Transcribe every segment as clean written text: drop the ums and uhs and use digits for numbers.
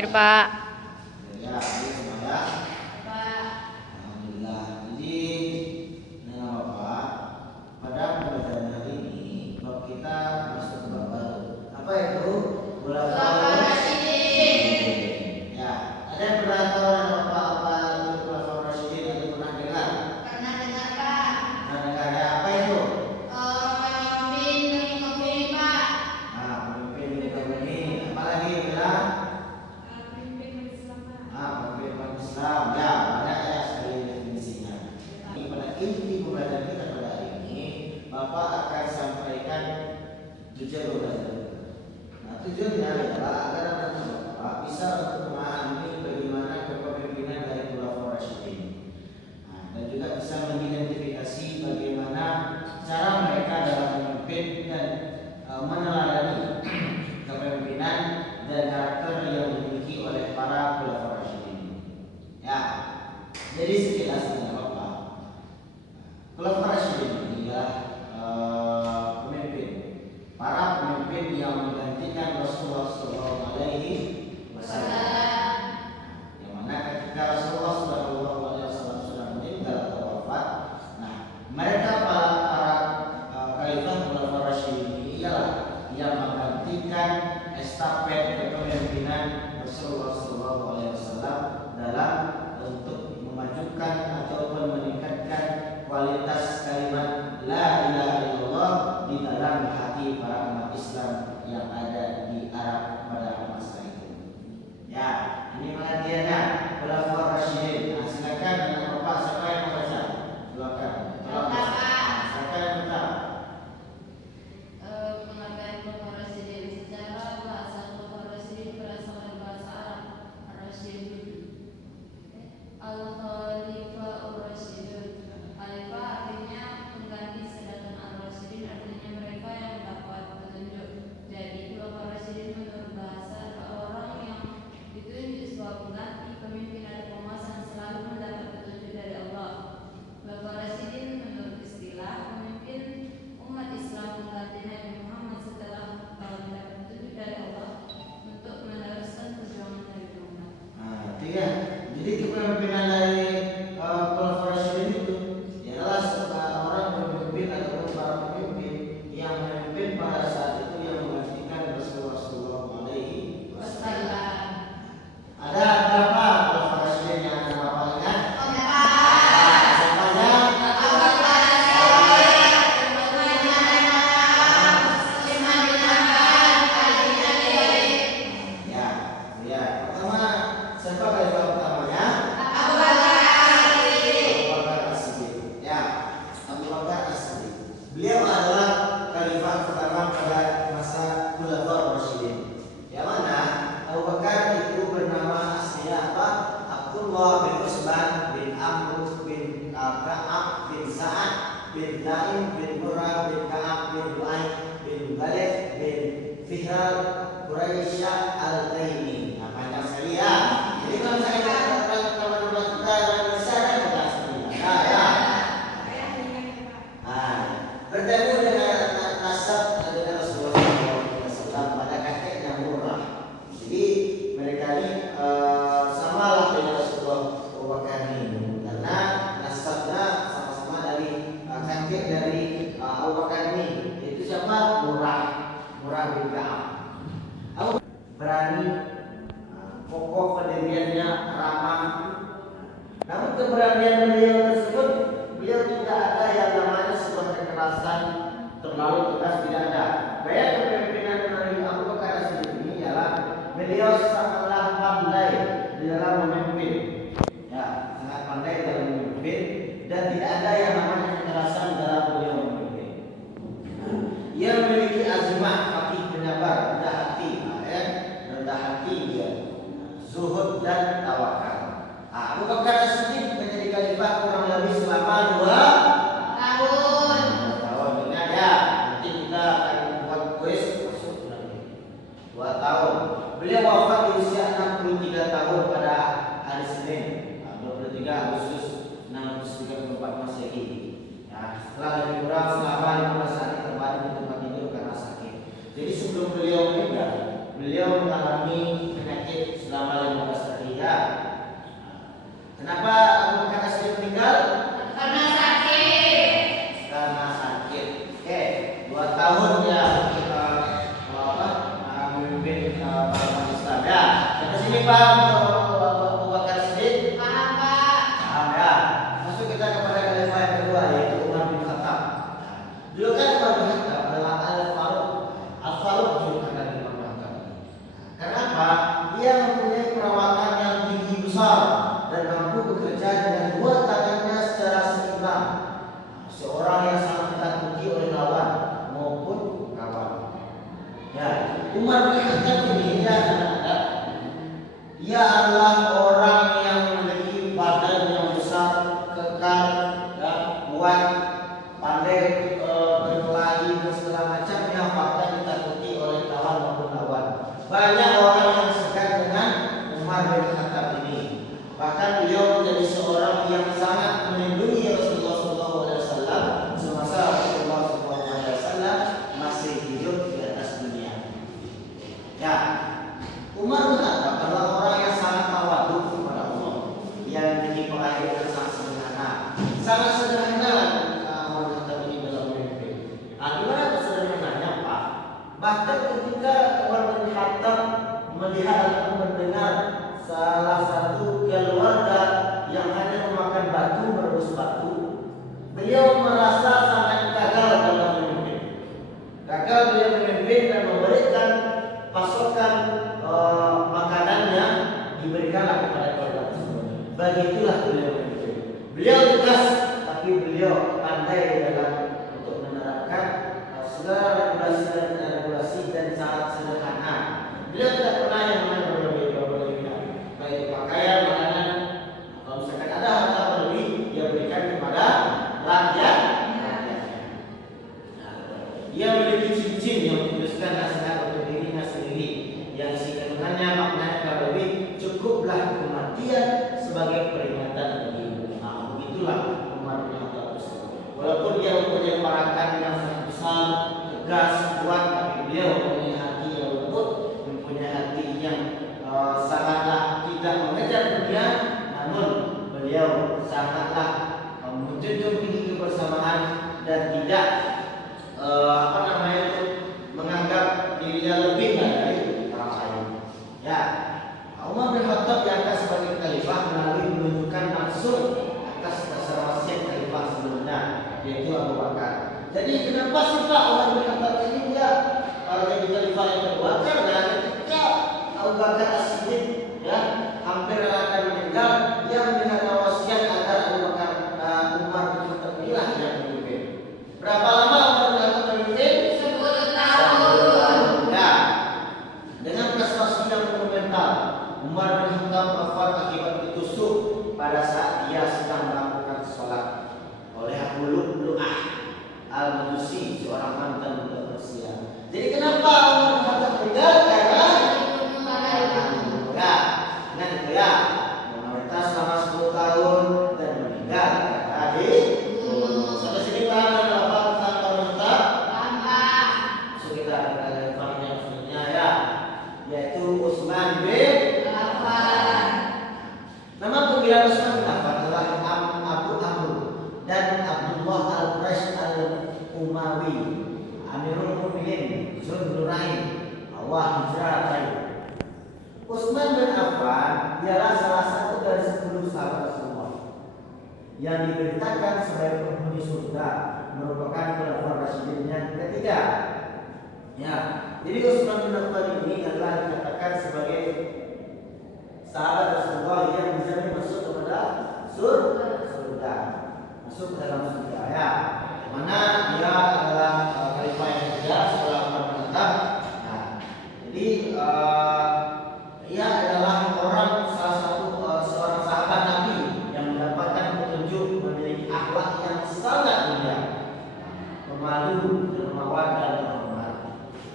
hadir, Pak. Ya, hadir semua ya. Pak. Alhamdulillah. Jadi dengan Bapak pada pembelajaran hari ini bab kita masuk ke bab baru. Apa itu? Khulafaur Rasyidin. Ya, ada yang pernah tahu nama apa itu Khulafaur Rasyidin atau pernah dengar? Pernah dengar, Pak? Pernah dengar ya? Apa itu? Pemimpin Mukamin, Pak. Nah, pemimpin Mukamin. Apalagi bilang? Pemimpin Islam, Pak. Pemimpin umat Islam. Ya, banyak ya sekali definisinya. Pada inti pembelajaran kita pada hari ini, Bapak akan sampaikan tujuan pembelajaran. Nah, tujuannya adalah agar anak Bapak bisa untuk memahami bagaimana kepemimpinan dari Khulafaur Rasyidin. Nah, dan juga bisa mengidentifikasi bagaimana cara mereka dalam memimpin dan meneladani kepemimpinan dan karakter yang dimiliki oleh para Khulafaur Rasyidin. Ya, jadi sekilas saja Bapak. Khulafaur Rasyidin ini adalah para pemimpin yang menggantikan Rasulullah SAW. Yang mana ketika Rasulullah SAW sudah meninggal atau wafat, nah mereka para khalifah Khulafaur Rasyidin ini ialah yang menggantikan estafet kepemimpinan Rasulullah SAW dalam untuk memajukan ataupun meningkatkan kualitas kalimat La ilaha illallah di dalam hati para umat Islam yang ada di Arab pada masa itu. Ya, ini pengertiannya Khulafaur Rasyidin. Nah, silakan dengan Bapak siapa yang mau baca? Silakan. Siapa yang baca? Pengertian Khulafaur Rasyidin. Secara bahasa Khulafaur Rasyidin berasal dari bahasa Arab Ar-Rasyidun. Al-Khalifaur Rasyidun. Khalifah artinya pengganti, sedangkan Ar-Rasyidin artinya mereka yang mendapat petunjuk. Jadi Khulafaur Rasyidin menurut bahasa adalah orang yang ditunjuk sebagai pengganti pemimpin atau penguasa yang selalu mendapat petunjuk dari Allah. Khulafaur Rasyidin menurut istilah pemimpin umat Islam pengganti Nabi Muhammad setelah mendapat petunjuk dari Allah untuk meneruskan perjuangan Nabi Muhammad. Nah, itu ya. Jadi kepemimpinan dari Khulafaur Rasyidin itu ialah orang pemimpin ataupun para pemimpin yang memimpin pada saat itu yang menggantikan Rasulullah SAW. Ada berapa Khulafaur Rasyidin yang ada Bapak ingat? Siapanya? Ya. Pertama, siapa khalifah pertamanya? Abu Bakar As-Siddiq. Ya, Abu Bakar As-Siddiq. Beliau adalah khalifah pertama pada masa Khulafaur Rasyidin. Yang mana Abu Bakar itu bernama aslinya apa? Abdullah bin Utsman bin Amr bin Ka'ab bin Sa'ad bin Taim bin Murrah bin Ka'ab bin Lu'ay bin Balith bin Fihral Quraisyah Al-Taimi. Nah, panjang sekali ya. Jadi kalau saya katakan teman-teman kita yang Indonesia kan panjang sekali. Nah, ya. Bertemu dengan nasab dengan Rasulullah SAW pada kakeknya Murrah. Jadi mereka ini samalah dengan Rasulullah Abu Bakar ini karena nasabnya sama-sama dari kakek dari Abu Bakar ini. Itu siapa? Murrah bin Ka'ab. Berani, kokoh pendiriannya, ramah. Namun keberanian beliau tersebut, beliau tidak ada yang namanya sebuah kekerasan terlalu tegas, tidak ada. Gaya kepemimpinan dari Abu Bakar As-Siddiq ini ialah beliau sangatlah pandai di dalam memimpin. Ya, sangat pandai dalam memimpin dan tidak ada yang namanya kekerasan dalam beliau memimpin. Ia memiliki azmah, hati penyabar, rendah hati, rendah hati dia, zuhud dan tawakal. Abu Bakar As-Siddiq menjadi khalifah kurang lebih selama 2 tahun. Ingat ya, nanti kita akan buat kuis masuk nanti. 2 tahun. Beliau wafat di usia 63 tahun pada hari Senin, 23 Agustus 634 Masehi. Ya, setelah lebih kurang selama 15 hari terbaring di tempat tidur karena sakit. Jadi sebelum beliau meninggal, beliau mengalami penyakit selama 15 hari ya. Kenapa Abu Bakar As-Siddiq meninggal? Karena sakit. Karena sakit. Oke, 2 tahun ya memimpin para umat Islam ya. Sampai sini paham Abu Bakar As-Siddiq? Paham, Pak. Paham ya. Masuk kita kepada khalifah yang kedua yaitu Umar bin Khattab. Dulu kan Umar bin Khattab adalah Al-Faruq. Al-Faruq juga dari Umar bin Khattab. Kenapa? Dia mempunyai perawatan yang tinggi besar dan mampu bekerja dengan 2 tangannya secara seimbang. Seorang yang sangat ditakuti oleh lawan maupun kawan. Ya, Umar bin Khattab ini dia adalah orang yang memiliki badan yang besar, kekar, ya, kuat, pandai berkelahi dan segala macamnya, fakta ditakuti oleh kawan maupun lawan. Banyak orang yang segan dengan Umar bin Khattab ini. Bahkan beliau menjadi seorang yang sangat melindungi Rasulullah SAW semasa Rasulullah SAW masih hidup di atas dunia. Ya, Umar bin Khattab adalah orang yang sangat tawadhu kepada Allah, yang memiliki kelahiran sangat sederhana. Sangat sederhana Umar bin Khattab ini dalam memimpin. Gimana kesederhananya Pak? Bahkan ketika Umar bin Khattab melihat atau mendengar salah satu keluarga yang hanya memakan batu, merebus batu, beliau merasa sangat gagal dalam memimpin. Gagal beliau memimpin dan memberikan pasokan makanannya diberikanlah kepada keluarga tersebut. Begitulah beliau memimpin. Beliau tegas, tapi beliau pandai dalam untuk menerapkan segala regulasi dan sangat sederhana. Beliau tidak pernah yang namanya berlebihan, baik pakaian, makanan. Kalau misalkan ada harta berlebih, dia berikan kepada rakyat. Dia memiliki cincin yang menuliskan nasihat untuk dirinya sendiri, yang isi kandungannya maknanya kalau lebih cukuplah kematian sebagai peringatan bagimu. Begitulah Umar bin Khattab tersebut. Walaupun dia mempunyai parakan yang sangat besar, tegas, kuat, tapi beliau mempunyai hati yang lembut, mempunyai hati yang sangatlah tidak mengejar dunia, namun beliau sangatlah menjunjung tinggi kebersamaan dan tidak menganggap dirinya lebih dari orang lain. Ya, Umar bin Khattab diangkat sebagai khalifah melalui menunjukkan langsung atas dasar wasiat khalifah sebelumnya, yaitu Abu Bakar. Jadi kenapa sih Pak Umar bin Khattab ini dia jadi khalifah yang kedua? Karena ketika Abu Bakar As-Siddiq ya hampir akan meninggal, dia mendengar wasiat agar Umar bin Khattab inilah yang memimpin. Berapa lama Umar bin Khattab memimpin? 10 tahun. Ya, dengan prestasi yang monumental, Umar bin Khattab wafat akibat ditusuk pada saat dia sedang melakukan sholat oleh Abu Lu'lu'ah Al-Majusi, seorang mantan budak Persia. Jadi kenapa Umar bin Khattab meninggal? Karena ingat itu ya, memerintah selama 10 tahun dan meninggal karena sampai sini paham dan apa tentang pemerintah? Paham, Pak. Masuk kita ke khalifah yang selanjutnya ya, yaitu Utsman bin Affan. Nama panggilan Utsman bin Affan adalah Abu Amr dan Abdullah Al-Quraisy Al-Umawi, Amirul Mukminin, Dzun-Nurain, Allah hijrah. Utsman bin Affan ialah salah satu dari 10 sahabat Rasulullah yang diberitakan sebagai penghuni surga, merupakan khalifah Rasyidin yang ketiga. Ya, jadi Utsman bin Affan ini adalah dikatakan sebagai sahabat Rasulullah yang bisa masuk kepada surga, masuk ke dalam surga ya. Mana dia adalah khalifah yang ketiga setelah Umar bin Khattab. Nah, jadi ia adalah salah satu seorang sahabat Nabi yang mendapatkan petunjuk, memiliki akhlak yang sangat mulia, pemalu, dermawan dan terhormat.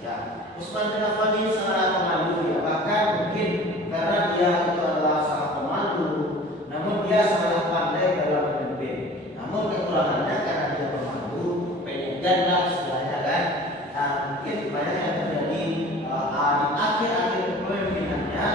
Ya, Utsman bin Affan ini sangat pemalu ya, bahkan mungkin karena dia itu adalah sangat pemalu, namun dia sangat pandai dalam memimpin. Namun kekurangannya karena dia pemalu, pendek dan istilahnya kan, mungkin banyak yang terjadi di akhir-akhir kepemimpinannya.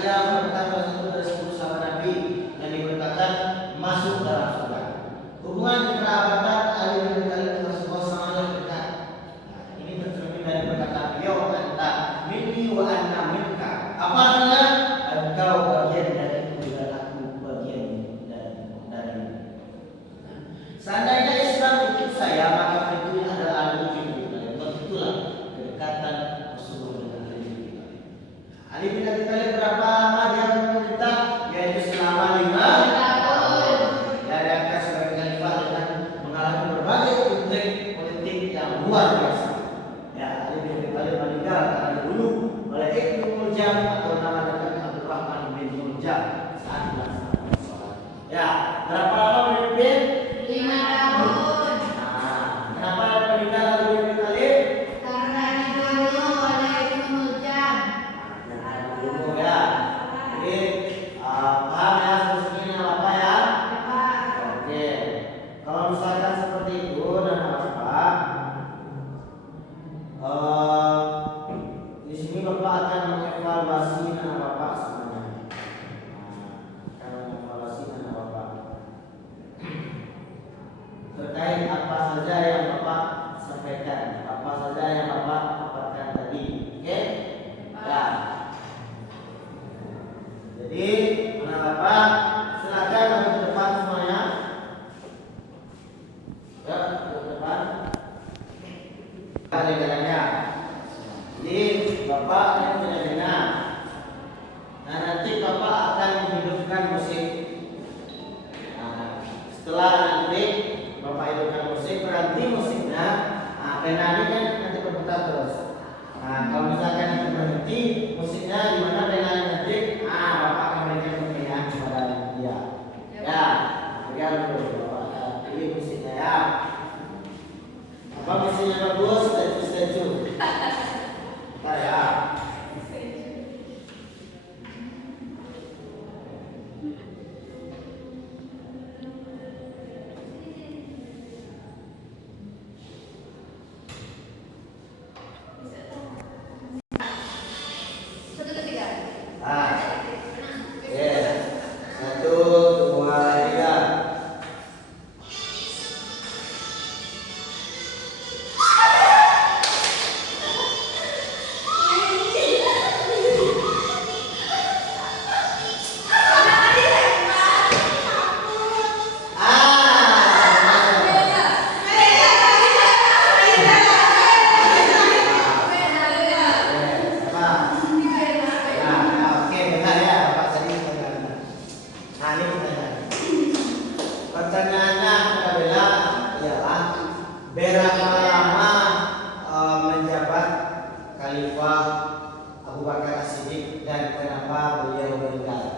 ia merupakan salah satu dari 10 sahabat Nabi yang diberkatan masuk dalam surga. Hubungan kekerabatan Ali bin Abi Thalib dengan Rasulullah sangatlah dekat. Nah, ini tercermin dari perkataan beliau, anta minni wa anna minka. Apa artinya? Engkau bagian dariku dan aku bagian dari. Seandainya Islam ikut saya, maka pintunya adalah Ali bin Abi Thalib. Begitulah kedekatan Rasulullah dengan Ali bin Abi Thalib. Ali bin Abi Thalib berapa lama dia memerintah? Yaitu selama 5 tahun. Dia diangkat sebagai khalifah dengan mengalami berbagai intrik politik yang luar biasa. Ya, Ali bin Abi Thalib meninggal karena dibunuh oleh Ibnu Muljam atau nama dekatnya Abdurrahman bin Muljam saat melaksanakan sholat. Ya, berapa lama memimpin? 5 tahun. Nah, kenapa meninggal Ali bin Abi Thalib? Karena dibunuh oleh Ibnu Muljam. Dulu ya. Jadi paham ya solusinya apa ya? Oke. Kalau misalkan seperti itu dan apa? Di sini Bapak akan mengevaluasi anak Bapak semuanya. Akan mengevaluasi anak Bapak terkait apa saja yang Bapak sampaikan, apa saja yang Bapak paparkan tadi. Oke? Ya. Jadi, anak Bapak silakan maju ke depan semuanya. Ya, ke depan. Ada jalannya. Jadi, Bapak yang punya bina. Nah, nanti Bapak akan menghidupkan musik. Nah, setelah nanti Bapak hidupkan musik, berhenti musiknya. Nah, pena ini kan nanti berputar terus. Nah, kalau misalkan itu berhenti musiknya, di mana pena nanti, Bapak akan berikan pembinaan kepada dia. Ya, berikan dulu Bapak. Pilih musiknya ya. Apa musiknya bagus? Setuju. Bentar ya. Satu ketiga. Oke. 1, 2, 3. Pertanyaannya kepada Bella ialah berapa lama menjabat Khalifah Abu Bakar As-Siddiq dan kenapa beliau meninggal?